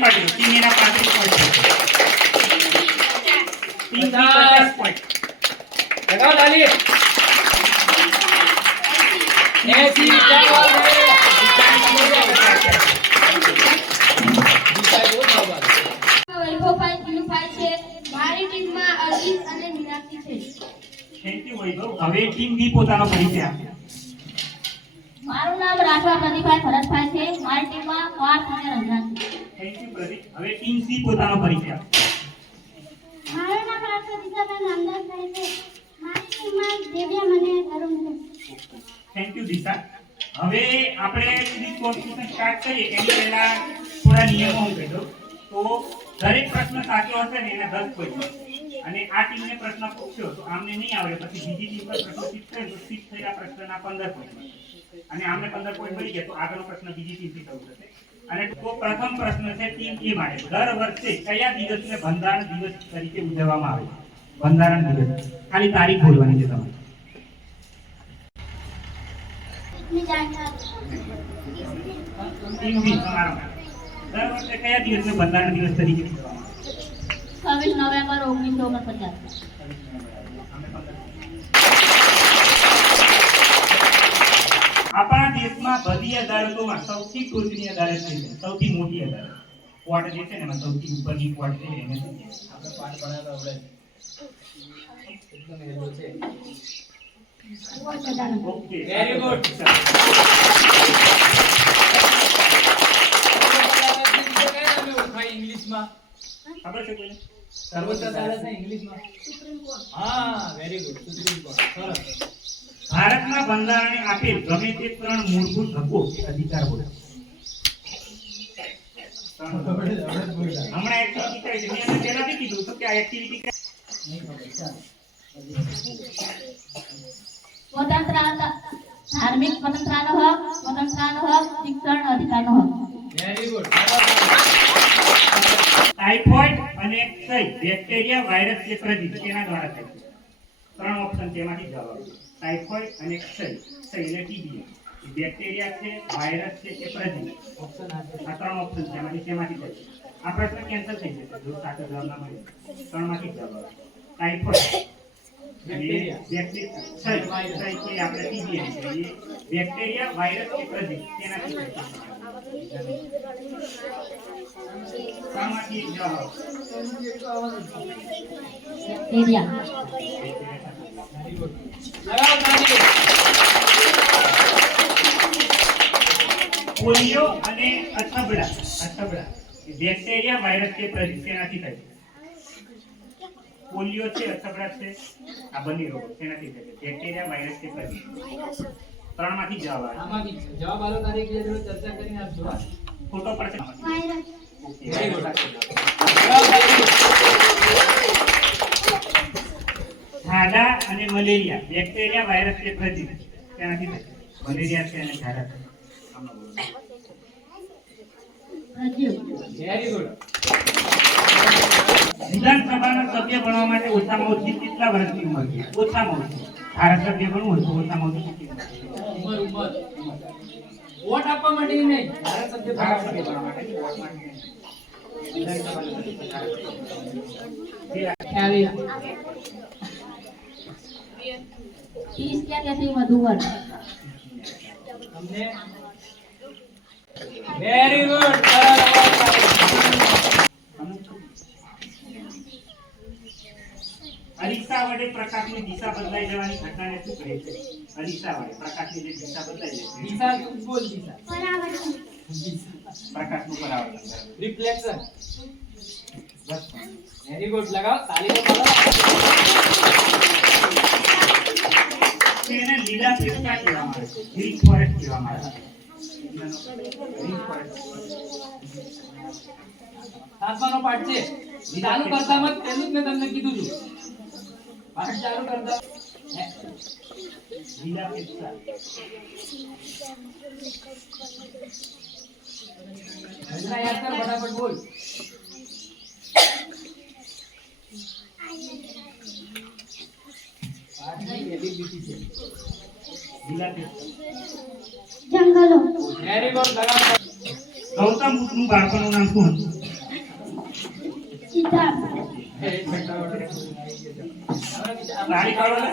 તાળી પાડજો. ટીમ એના 35 point team 50 point लगाओ ताली 80 क्या મારી ટીમમાં અર્જિત અને મીનાક્ષી છે. થેન્ક યુ વૈભવ. હવે ટીમ બી પોતાનો પરિચય આપે. મારું નામ રાઠવા પ્રદીપભાઈ ભરતભાઈ છે. મારી ટીમમાં પાર્થ અને રંજન છે. Thank you Pradeep. હવે ટીમ સી પોતાનો પરિચય આપે. મારું નામ રાઠવા દિશાબેન રામદાસભાઈ છે. મારી ટીમમાં દેવ્યા મને અરુણ છે. થેન્ક યુ દિશા. હવે આપણે ક્વિઝ કોમ્પિટિશન સ્ટાર્ટ કરીએ એની પહેલા થોડા નિયમો હું કહી દઉં. તો દરેક પ્રશ્ન સાચો હશે ને એને 10 પોઈન્ટ મળશે. અને આ ટીમને પ્રશ્ન પૂછ્યો તો આમને નહીં આવડે પછી બીજી ટીમ પર પ્રશ્ન શિફ્ટ થાય તો શિફ્ટ થયેલા પ્રશ્નના 15 પોઈન્ટ મળશે. અને આમને 15 પોઈન્ટ મળી ગયા તો આગળનો પ્રશ્ન બીજી ટીમથી શરૂ થશે. અને તો પ્રથમ પ્રશ્ન છે ટીમ એ માટે. દર વર્ષે કયા દિવસને બંધારણ દિવસ તરીકે ઉજવવામાં આવે છે? બંધારણ દિવસ. ખાલી તારીખ બોલવાની છે તમારે. ટીમ બી તમારા માટે. દર વર્ષે કયા દિવસને બંધારણ દિવસ તરીકે ઉજવવામાં આવે? 26 નવેમ્બર 1949. આપણા દેશમાં બધી અદાલતોમાં સૌથી ટોચની અદાલત છે, સૌથી મોટી અદાલત કોર્ટ જે છે ને એમાં સૌથી ઉપરની કોર્ટ છે એને આપણે પાઠ ભણાવ્યા આપણે એકદમ હેલો છે. Okay very good. ઇંગ્લિશમાં ખબર છે કોઈને? સર્વોચ્ચ અદાલત ને ઇંગ્લિશમાં સુપ્રીમ કોર્ટ. હા વેરી ગુડ સુપ્રીમ કોર્ટ. સરસ. ભારતના બંધારણે આપેલ ગમે તે 3 મૂળભૂત હકો કે અધિકાર બોલો. હમણાં એક્ટિવિટી કરી છે મેં એને પહેલાથી કીધું તો કે આ એક્ટિવિટી સ્વતંત્રતા, ધાર્મિક સ્વતંત્રતાનો હક, સ્વતંત્રતાનો હક, શિક્ષણ અધિકારનો હક. Very good. ટાઇફોઇડ અને ક્ષય બેક્ટેરિયા વાયરસ કે પ્રજીવ તેના દ્વારા થાય છે. 3 ઓપ્શન તેમાંથી જવાબ આવશે. ટાઇફોઇડ અને ક્ષય એટલે ટીબી બેક્ટેરિયા છે વાયરસ છે કે પ્રજીવ ઓપ્શન આ 3 ઓપ્શન છે એમાંથી શેમાંથી થાય છે? આ પ્રશ્ન કેન્સલ થઈ જશે જો સાચો જવાબ ના મળે. 3 માંથી જવાબ આવશે. ટાઇફોઇડ બેક્ટેરિયા આપણે ટીબી કહીએ બેક્ટેરિયા વાયરસ કે પ્રજીવ તેનાથી થાય છે. 3 માંથી એક જવાબ આવશે. બેક્ટેરિયા. Very good. लगाओ ताली. પોલિયો અને અછબડા બેક્ટેરિયા વાયરસ કે પ્રજીવ તેનાથી થાય છે? પોલિયો છે અછબડા છે આ બંને રોગો તેનાથી થાય છે? બેક્ટેરિયા વાયરસ કે પ્રજીવ? 3 માંથી જવાબ આવે. આમાંથી જવાબ આલો તારીખ જે ચર્ચા કરીને આપજો. ખોટો પડશે. Virus. Okay very good. Virus. लगाओ ताली. ઝાડા અને મલેરિયા બેક્ટેરિયા વાયરસ કે પ્રજીવ તેનાથી થાય છે? મલેરિયા છે અને ઝાડા છે. આમાં બોલો. પ્રજીવ. Very good. વિધાનસભાના સભ્ય બનવા માટે ઓછામાં ઓછી કેટલા વર્ષની ઉંમર છે? ઓછામાં ઓછી ધારાસભ્ય બનવું હોય તો ઓછામાં ઓછી કેટલી ઉંમર? ઉમર વોટ આપવા માટે નહીં ધારાસભ્ય ધારાસભ્ય બનવા માટે વોટ માંગીને નહીં. વિધાનસભાના સભ્ય ખ્યાલી 30 કે તેથી વધુ વર્ષ. તમને વેરી ગુડ. અરીસા વડે પ્રકાશની દિશા બદલાઈ જવાની ઘટનાને શું કહે છે? અરીસા વડે પ્રકાશની જે દિશા બદલાઈ જાય છે દિશા બોલ દિશા પરાવર્તન. પ્રકાશનું પરાવર્તન. રિફ્લેક્શન. બસ વેરી ગુડ. लगाओ ताली को मारो. તેને લીલા ફેરફાર કહેવામાં આવે છે. ગ્રીન ફોરેસ્ટ કહેવામાં આવે છે. Green forest. સાતમાનો પાઠ છે. ચાલુ કરતા મત પહેલું જ મેં તમને કીધું હતું. પાઠ ચાલુ કરતા લીલા ફેરફાર. રચના યાદ કર ફટાફટ બોલ. પાઠની એબીસીડી છે. લીલા ફેરફાર. જંગલો. Very good. लगाओ. ગૌતમ બુદ્ધનું બાળપણનું નામ શું હતું? દિશા તાળી પાડો ને.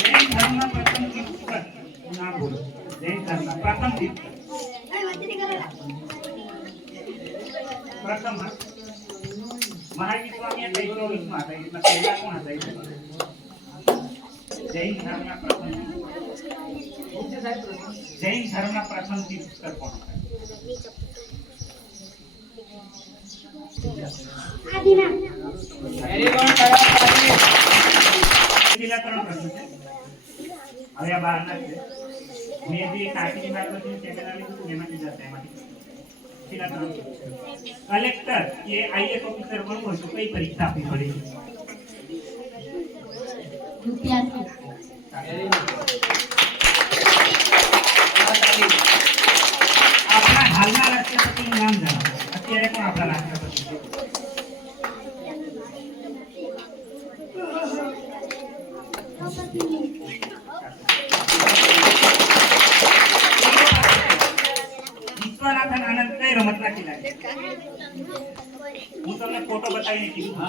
જૈન ધર્મના પ્રથમ તીર્થંકર ના બોલો. જૈન ધર્મના પ્રથમ તીર્થંકર. પ્રથમ હા. મહાવીર સ્વામી હતા 24 માં હતા. એટલે પહેલા કોણ હતા? જૈન ધર્મના પ્રથમ જૈન ધર્મના પ્રથમ તીર્થંકર કોણ હતા? આદિના વેરી ગુડ તાળી. પેલા 3 પ્રશ્ન છે. હવે આ બહારના છે. મેં જે કાકીની વાત કરી કેમેરા લીધું હતું એમાંથી જતા એમાંથી પેલા 3 કલેક્ટર કે આઈએસ ઓફિસર બનવું હોય તો કઈ પરીક્ષા આપવી પડે છે? UPSC very good. તાળી. આપણા હાલના રાષ્ટ્રપતિનું નામ જણાવો. અત્યારે કોણ આપણા રાષ્ટ્રપતિ છે? વિશ્વનાથન આનંદ કઈ રમતના ખેલાડી? હું તમને ફોટો બતાવીને કીધું હા.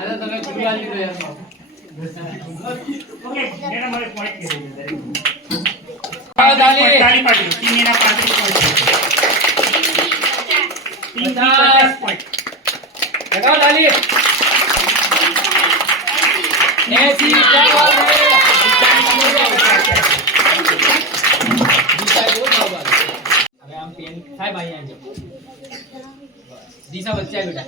અરે તમે ગુરુવાલ લીધો યાર. ઓકે મેડમ હવે પોઈન્ટ કરી દીધો. હા, તાળી. તાળી પાડી દો. ટીમ એના 35 પોઈન્ટ છે. Team 50 point. લગાવો તાળી. 80 ચાલો રે. હવે આમ પેન થાય ભાઈ અહીંયા. દિશા વચ્ચે આવી બેટા.